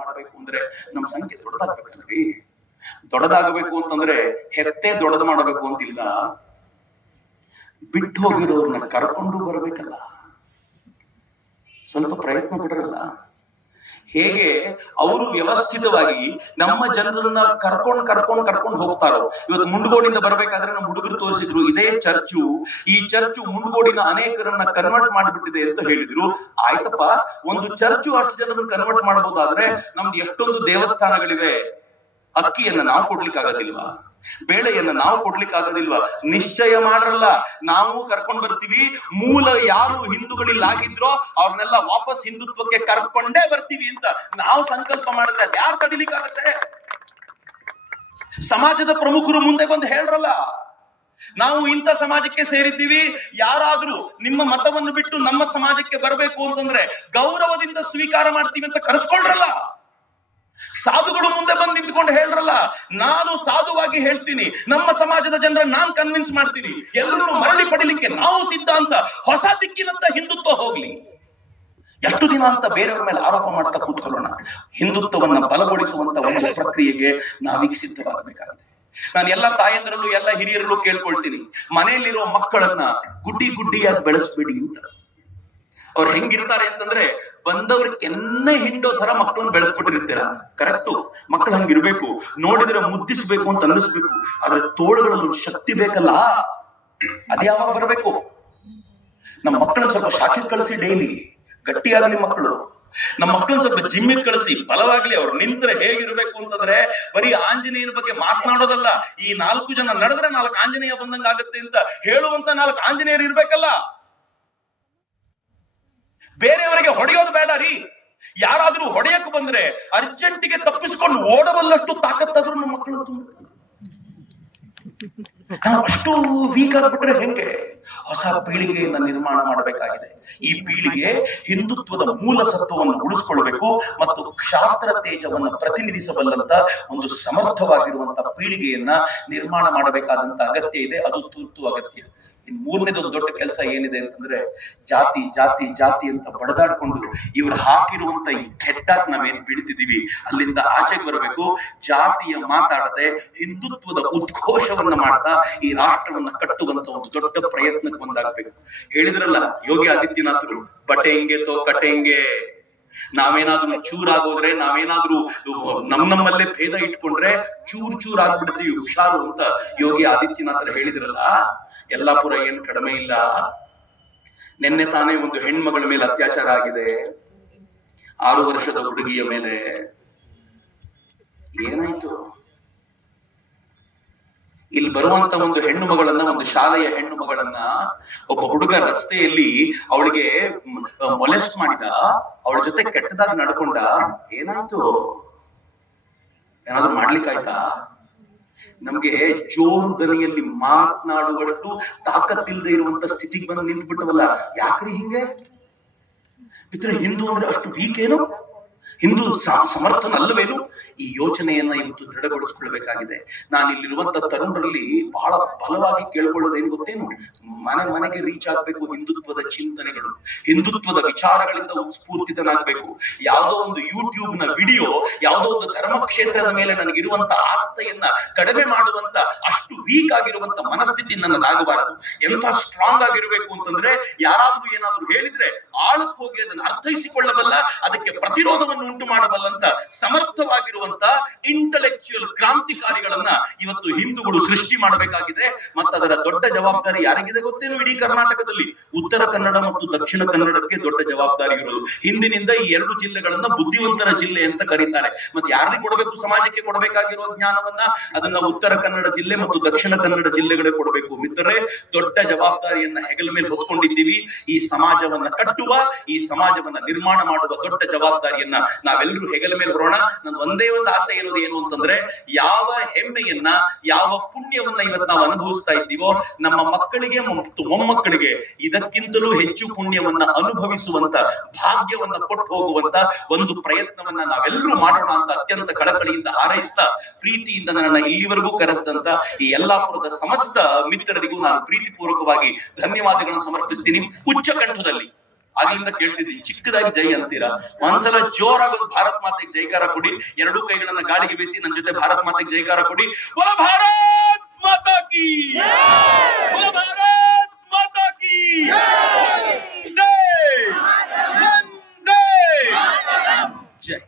ಮಾಡಬೇಕು ಅಂದ್ರೆ ನಮ್ಮ ಸಂಖ್ಯೆ ದೊಡ್ಡದಾಗ್ಬೇಕಲ್ರಿ. ದೊಡ್ಡದಾಗಬೇಕು ಅಂತಂದ್ರೆ ಹೆತ್ತೆ ದೊಡ್ಡದು ಮಾಡಬೇಕು ಅಂತಿಲ್ಲ, ಬಿಟ್ಟು ಹೋಗಿರೋರ್ನ ಕರ್ಕೊಂಡು ಬರಬೇಕಲ್ಲ. ಸ್ವಲ್ಪ ಪ್ರಯತ್ನ ಪಡ್ರಲ್ಲ. ಹೇಗೆ ಅವರು ವ್ಯವಸ್ಥಿತವಾಗಿ ನಮ್ಮ ಜನರನ್ನ ಕರ್ಕೊಂಡು ಹೋಗ್ತಾರೋ. ಇವತ್ತು ಮುಂಡಗೋಡಿಂದ ಬರ್ಬೇಕಾದ್ರೆ ನಮ್ಮ ಹುಡುಗರು ತೋರಿಸಿದ್ರು, ಇದೇ ಚರ್ಚು, ಈ ಚರ್ಚು ಮುಂಡಗೋಡಿನ ಅನೇಕರನ್ನ ಕನ್ವರ್ಟ್ ಮಾಡಿಬಿಟ್ಟಿದೆ ಅಂತ ಹೇಳಿದ್ರು. ಆಯ್ತಪ್ಪ, ಒಂದು ಚರ್ಚು ಅಷ್ಟು ಜನರನ್ನು ಕನ್ವರ್ಟ್ ಮಾಡಬಹುದಾದ್ರೆ ನಮ್ದು ಎಷ್ಟೊಂದು ದೇವಸ್ಥಾನಗಳಿವೆ. ಅಕ್ಕಿಯನ್ನ ನಾವು ಕೊಡ್ಲಿಕ್ಕಾಗೋದಿಲ್ವಾ? ಬೇಳೆಯನ್ನ ನಾವು ಕೊಡ್ಲಿಕ್ಕಾಗೋದಿಲ್ವಾ? ನಿಶ್ಚಯ ಮಾಡ್ರಲ್ಲ, ನಾವು ಕರ್ಕೊಂಡ್ ಬರ್ತೀವಿ. ಮೂಲ ಯಾರು ಹಿಂದೂಗಳಿಲ್ಲಾಗಿದ್ರೋ ಅವ್ರನ್ನೆಲ್ಲ ವಾಪಸ್ ಹಿಂದುತ್ವಕ್ಕೆ ಕರ್ಕೊಂಡೇ ಬರ್ತೀವಿ ಅಂತ ನಾವು ಸಂಕಲ್ಪ ಮಾಡಿದ್ರೆ ಅದ್ ಯಾರು ತಡಿಲಿಕ್ಕಾಗತ್ತೆ? ಸಮಾಜದ ಪ್ರಮುಖರು ಮುಂದೆ ಬಂದು ಹೇಳ್ರಲ್ಲ, ನಾವು ಇಂಥ ಸಮಾಜಕ್ಕೆ ಸೇರಿದ್ದೀವಿ, ಯಾರಾದ್ರೂ ನಿಮ್ಮ ಮತವನ್ನು ಬಿಟ್ಟು ನಮ್ಮ ಸಮಾಜಕ್ಕೆ ಬರಬೇಕು ಅಂತಂದ್ರೆ ಗೌರವದಿಂದ ಸ್ವೀಕಾರ ಮಾಡ್ತೀವಿ ಅಂತ ಕರೆಸ್ಕೊಳ್ರಲ್ಲ. ಸಾಧುಗಳು ಮುಂದೆ ಬಂದು ನಿಂತ್ಕೊಂಡು ಹೇಳ್ರಲ್ಲ, ನಾನು ಸಾಧುವಾಗಿ ಹೇಳ್ತೀನಿ, ನಮ್ಮ ಸಮಾಜದ ಜನರನ್ನ ನಾನು ಕನ್ವಿನ್ಸ್ ಮಾಡ್ತೀನಿ, ಎಲ್ಲರೂ ಮರಳಿ ಪಡಿಲಿಕ್ಕೆ ನಾವು ಸಿದ್ಧ ಅಂತ ಹೊಸ ದಿಕ್ಕಿನಂತ ಹಿಂದುತ್ವ ಹೋಗ್ಲಿ. ಎಷ್ಟು ದಿನ ಅಂತ ಬೇರೆಯವ್ರ ಮೇಲೆ ಆರೋಪ ಮಾಡ್ತಾ ಕೂತ್ಕೊಳ್ಳೋಣ? ಹಿಂದುತ್ವವನ್ನ ಬಲಗೊಳಿಸುವಂತ ಒಂದು ಪ್ರಕ್ರಿಯೆಗೆ ನಾವೀಗ ಸಿದ್ಧವಾಗಬೇಕಾಗಿದೆ. ನಾನು ಎಲ್ಲ ತಾಯಂದ್ರಲ್ಲೂ ಎಲ್ಲ ಹಿರಿಯರಲ್ಲೂ ಕೇಳ್ಕೊಳ್ತೀನಿ, ಮನೆಯಲ್ಲಿರೋ ಮಕ್ಕಳನ್ನ ಗುಡ್ಡಿಯಾಗಿ ಬೆಳೆಸ್ಬೇಡಿ ಅಂತ. ಅವ್ರು ಹೆಂಗಿರ್ತಾರೆ ಅಂತಂದ್ರೆ ಬಂದವ್ರ ಕೆನ್ನೆ ಹಿಂಡೋ ತರ ಮಕ್ಕಳನ್ನ ಬೆಳೆಸ್ಬಿಟ್ಟಿರ್ತೀರ. ಕರೆಕ್ಟು, ಮಕ್ಕಳು ಹಂಗಿರ್ಬೇಕು, ನೋಡಿದ್ರೆ ಮುದ್ದಿಸ್ಬೇಕು ಅಂತ ಅನ್ನಿಸ್ಬೇಕು. ಆದ್ರೆ ತೋಳುಗಳಲ್ಲಿ ಶಕ್ತಿ ಬೇಕಲ್ಲ, ಅದ್ಯಾವಾಗ ಬರ್ಬೇಕು? ನಮ್ಮ ಮಕ್ಕಳನ್ನ ಸ್ವಲ್ಪ ಶಾಖೆಗೆ ಕಳಿಸಿ, ಡೈಲಿ ಗಟ್ಟಿಯಾಗಲಿ ಮಕ್ಕಳು. ನಮ್ಮ ಮಕ್ಕಳನ್ನ ಸ್ವಲ್ಪ ಜಿಮ್ಮಿಗೆ ಕಳಿಸಿ, ಬಲವಾಗ್ಲಿ. ಅವ್ರು ನಿಂತ್ರೆ ಹೇಗಿರ್ಬೇಕು ಅಂತಂದ್ರೆ ಬರೀ ಆಂಜನೇಯನ ಬಗ್ಗೆ ಮಾತನಾಡೋದಲ್ಲ, ಈ 4 ಜನ ನಡೆದ್ರೆ 4 ಆಂಜನೇಯ ಬಂದಂಗ ಆಗುತ್ತೆ ಅಂತ ಹೇಳುವಂತ 4 ಆಂಜನೇಯರು ಇರ್ಬೇಕಲ್ಲ. ಬೇರೆಯವರಿಗೆ ಹೊಡೆಯೋದು ಬೇಡ ರೀ. ಯಾರಾದ್ರೂ ಹೊಡೆಯಕ್ಕೆ ಬಂದ್ರೆ ಅರ್ಜೆಂಟಿಗೆ ತಪ್ಪಿಸ್ಕೊಂಡು ಓಡಬಲ್ಲಷ್ಟು ತಾಕತ್ತಾದ್ರೂ ನಮ್ಮ ಮಕ್ಕಳು ನಾವು ಅಷ್ಟು ವೀಕ್ ಆಗ್ಬಿಟ್ರೆ ಹೆಂಗೆ? ಹೊಸ ಪೀಳಿಗೆಯನ್ನ ನಿರ್ಮಾಣ ಮಾಡಬೇಕಾಗಿದೆ. ಈ ಪೀಳಿಗೆ ಹಿಂದುತ್ವದ ಮೂಲ ಸತ್ವವನ್ನು ಉಳಿಸ್ಕೊಳ್ಬೇಕು ಮತ್ತು ಕ್ಷಾತ್ರ ತೇಜವನ್ನು ಪ್ರತಿನಿಧಿಸಬಲ್ಲಂತ ಒಂದು ಸಮರ್ಥವಾಗಿರುವಂತಹ ಪೀಳಿಗೆಯನ್ನ ನಿರ್ಮಾಣ ಮಾಡಬೇಕಾದಂತ ಅಗತ್ಯ ಇದೆ. ಅದು ತುರ್ತು ಅಗತ್ಯ. ಇನ್ ಮೂರನೇದೊಂದು ದೊಡ್ಡ ಕೆಲಸ ಏನಿದೆ ಅಂತಂದ್ರೆ, ಜಾತಿ ಜಾತಿ ಜಾತಿ ಅಂತ ಬಡದಾಡ್ಕೊಂಡು ಇವ್ರು ಹಾಕಿರುವಂತ ಈ ಕೆಟ್ಟಾಗಿ ನಾವೇನ್ ಬೀಳ್ತಿದೀವಿ ಅಲ್ಲಿಂದ ಆಚೆಗೆ ಬರಬೇಕು. ಜಾತಿಯ ಮಾತಾಡದೆ ಹಿಂದುತ್ವದ ಉದ್ಘೋಷವನ್ನ ಮಾಡ್ತಾ ಈ ರಾಷ್ಟ್ರವನ್ನ ಕಟ್ಟುವಂತ ಒಂದು ದೊಡ್ಡ ಪ್ರಯತ್ನಕ್ಕೆ ಮುಂದಾಗಬೇಕು. ಹೇಳಿದ್ರಲ್ಲ ಯೋಗಿ ಆದಿತ್ಯನಾಥರು, ಬಟ್ಟೆ ಹೆಂಗೆ ತೋ ಕಟ್ಟೆ ಹೆಂಗೆ. ನಾವೇನಾದ್ರೂ ಚೂರಾಗೋದ್ರೆ, ನಾವೇನಾದ್ರೂ ನಮ್ಮಲ್ಲೇ ಭೇದ ಇಟ್ಕೊಂಡ್ರೆ ಚೂರ್ ಆಗ್ಬಿಡ್ತೀವಿ, ಹುಷಾರು ಅಂತ ಯೋಗಿ ಆದಿತ್ಯನಾಥರು ಹೇಳಿದ್ರಲ್ಲ. ಯಲ್ಲಾಪುರ ಏನು ಕಡಿಮೆ ಇಲ್ಲ. ನಿನ್ನೆ ತಾನೇ ಒಂದು ಹೆಣ್ಮಗಳ ಮೇಲೆ ಅತ್ಯಾಚಾರ ಆಗಿದೆ, 6 ವರ್ಷದ ಹುಡುಗಿಯ ಮೇಲೆ. ಏನಾಯ್ತು? ಇಲ್ಲಿ ಬರುವಂತ ಒಂದು ಹೆಣ್ಣು ಮಗಳನ್ನ, ಒಂದು ಶಾಲೆಯ ಹೆಣ್ಣು ಮಗಳನ್ನ ಒಬ್ಬ ಹುಡುಗ ರಸ್ತೆಯಲ್ಲಿ ಅವಳಿಗೆ ಮೊಲೆಸ್ಟ್ ಮಾಡಿದ, ಅವಳ ಜೊತೆ ಕೆಟ್ಟದಾಗಿ ನಡ್ಕೊಂಡ. ಏನಾಯ್ತು? ಏನಾದ್ರು ಮಾಡ್ಲಿಕ್ಕಾಯ್ತಾ? ನಮ್ಗೆ ಜೋರು ದನಿಯಲ್ಲಿ ಮಾತನಾಡುವಷ್ಟು ತಾಕತ್ತಿಲ್ಲದೆ ಇರುವಂತ ಸ್ಥಿತಿಗೆ ಬಂದು ನಿಂತು ಬಿಟ್ಟವಲ್ಲ. ಯಾಕ್ರಿ ಹಿಂಗೆ? ಮಿತ್ರ, ಹಿಂದೂ ಅಂದ್ರೆ ಅಷ್ಟು ವೀಕ್ ಏನು? ಹಿಂದೂ ಸಮರ್ಥನಲ್ಲವೇನು? ಈ ಯೋಚನೆಯನ್ನ ಇವತ್ತು ದೃಢಗೊಳಿಸ್ಕೊಳ್ಬೇಕಾಗಿದೆ. ನಾನು ಇಲ್ಲಿರುವಂತ ತರುಣರಲ್ಲಿ ಬಹಳ ಬಲವಾಗಿ ಕೇಳ್ಕೊಳ್ಳೋದೇನು ಗೊತ್ತೇನು? ಮನೆಗೆ ರೀಚ್ ಆಗ್ಬೇಕು ಹಿಂದುತ್ವದ ಚಿಂತನೆಗಳು, ಹಿಂದುತ್ವದ ವಿಚಾರಗಳಿಂದ ಉತ್ಸ್ಫೂರ್ತಿತನಾಗಬೇಕು. ಯಾವುದೋ ಒಂದು ಯೂಟ್ಯೂಬ್ ನ ವಿಡಿಯೋ, ಯಾವುದೋ ಒಂದು ಧರ್ಮಕ್ಷೇತ್ರದ ಮೇಲೆ ನನಗಿರುವಂತ ಆಸ್ಥೆಯನ್ನ ಕಡಿಮೆ ಮಾಡುವಂತ ಅಷ್ಟು ವೀಕ್ ಆಗಿರುವಂತ ಮನಸ್ಥಿತಿ ನನ್ನದಾಗಬಾರದು. ಎಂತ ಸ್ಟ್ರಾಂಗ್ ಆಗಿರ್ಬೇಕು ಅಂತಂದ್ರೆ, ಯಾರಾದ್ರೂ ಏನಾದ್ರೂ ಹೇಳಿದ್ರೆ ಆಳಕ್ಕೆ ಹೋಗಿ ಅದನ್ನು ಅರ್ಥೈಸಿಕೊಳ್ಳಬಲ್ಲ, ಅದಕ್ಕೆ ಪ್ರತಿರೋಧವನ್ನು ಉಂಟು ಮಾಡಬಲ್ಲಂತ ಸಮರ್ಥವಾಗಿರುವಂತ ಇಂಟೆಲೆಕ್ಚುಯಲ್ ಕ್ರಾಂತಿಕಾರಿಗಳನ್ನ ಇವತ್ತು ಹಿಂದೂಗಳು ಸೃಷ್ಟಿ ಮಾಡಬೇಕಾಗಿದೆ. ಮತ್ತು ಅದರ ದೊಡ್ಡ ಜವಾಬ್ದಾರಿ ಯಾರಿಗಿದೆ ಗೊತ್ತೇನು? ಇಡೀ ಕರ್ನಾಟಕದಲ್ಲಿ ಉತ್ತರ ಕನ್ನಡ ಮತ್ತು ದಕ್ಷಿಣ ಕನ್ನಡಕ್ಕೆ ದೊಡ್ಡ ಜವಾಬ್ದಾರಿ ಇರೋದು. ಹಿಂದಿನಿಂದ ಈ 2 ಜಿಲ್ಲೆಗಳನ್ನ ಬುದ್ಧಿವಂತರ ಜಿಲ್ಲೆ ಅಂತ ಕರೀತಾರೆ. ಮತ್ತೆ ಯಾರಿಗೆ ಕೊಡಬೇಕು? ಸಮಾಜಕ್ಕೆ ಕೊಡಬೇಕಾಗಿರುವ ಜ್ಞಾನವನ್ನ ಅದನ್ನ ಉತ್ತರ ಕನ್ನಡ ಜಿಲ್ಲೆ ಮತ್ತು ದಕ್ಷಿಣ ಕನ್ನಡ ಜಿಲ್ಲೆಗಳೇ ಕೊಡಬೇಕು. ಮಿತ್ರರೇ, ದೊಡ್ಡ ಜವಾಬ್ದಾರಿಯನ್ನ ಹೆಗಲ ಮೇಲೆ ಹೊತ್ಕೊಂಡಿದ್ದೀವಿ. ಈ ಸಮಾಜವನ್ನ ಕಟ್ಟುವ, ಈ ಸಮಾಜವನ್ನ ನಿರ್ಮಾಣ ಮಾಡುವ ದೊಡ್ಡ ಜವಾಬ್ದಾರಿಯನ್ನ ನಾವೆಲ್ಲರೂ ಹೆಗಲ ಮೇಲೆ ಹೊರೋಣ. ನನ್ನ ಒಂದೇ ಒಂದು ಆಸೆ ಇರೋದು ಏನು ಅಂತಂದ್ರೆ, ಯಾವ ಹೆಮ್ಮೆಯನ್ನ, ಯಾವ ಪುಣ್ಯವನ್ನ ಇವತ್ತು ನಾವು ಅನುಭವಿಸ್ತಾ ಇದ್ದೀವೋ, ನಮ್ಮ ಮಕ್ಕಳಿಗೆ ಮತ್ತು ಮೊಮ್ಮಕ್ಕಳಿಗೆ ಇದಕ್ಕಿಂತಲೂ ಹೆಚ್ಚು ಪುಣ್ಯವನ್ನ ಅನುಭವಿಸುವಂತ ಭಾಗ್ಯವನ್ನ ಕೊಟ್ಟು ಹೋಗುವಂತ ಒಂದು ಪ್ರಯತ್ನವನ್ನ ನಾವೆಲ್ಲರೂ ಮಾಡೋಣ ಅಂತ ಅತ್ಯಂತ ಕಳಕಳಿಯಿಂದ ಹಾರೈಸ್ತಾ, ಪ್ರೀತಿಯಿಂದ ನನ್ನ ಇಲ್ಲಿವರೆಗೂ ಕರೆಸಿದಂತ ಈ ಯಲ್ಲಾಪುರದ ಸಮಸ್ತ ಮಿತ್ರರಿಗೂ ನಾನು ಪ್ರೀತಿಪೂರ್ವಕವಾಗಿ ಧನ್ಯವಾದಗಳನ್ನು ಸಮರ್ಪಿಸ್ತೀನಿ. ಉಚ್ಚ ಕಂಠದಲ್ಲಿ ಆಗ್ಲಿಂದ ಕೇಳ್ತಿದ್ದೀನಿ, ಚಿಕ್ಕದಾಗಿ ಜೈ ಅಂತೀರಾ, ಒಂದ್ಸಲ ಜೋರಾಗೊಂದು ಭಾರತ್ ಮಾತೆಗೆ ಜೈಕಾರ ಕೊಡಿ, ಎರಡೂ ಕೈಗಳನ್ನ ಗಾಳಿಗೆ ಬೀಸಿ ನನ್ನ ಜೊತೆ ಭಾರತ್ ಮಾತೆಗೆ ಜೈಕಾರ ಕೊಡಿ. ಬೋಲೋ ಭಾರತ್ ಮಾತಾ ಕಿ, ಬೋಲೋ ಭಾರತ್ ಮಾತಾ ಕಿ ಜೈ, ಜೈ.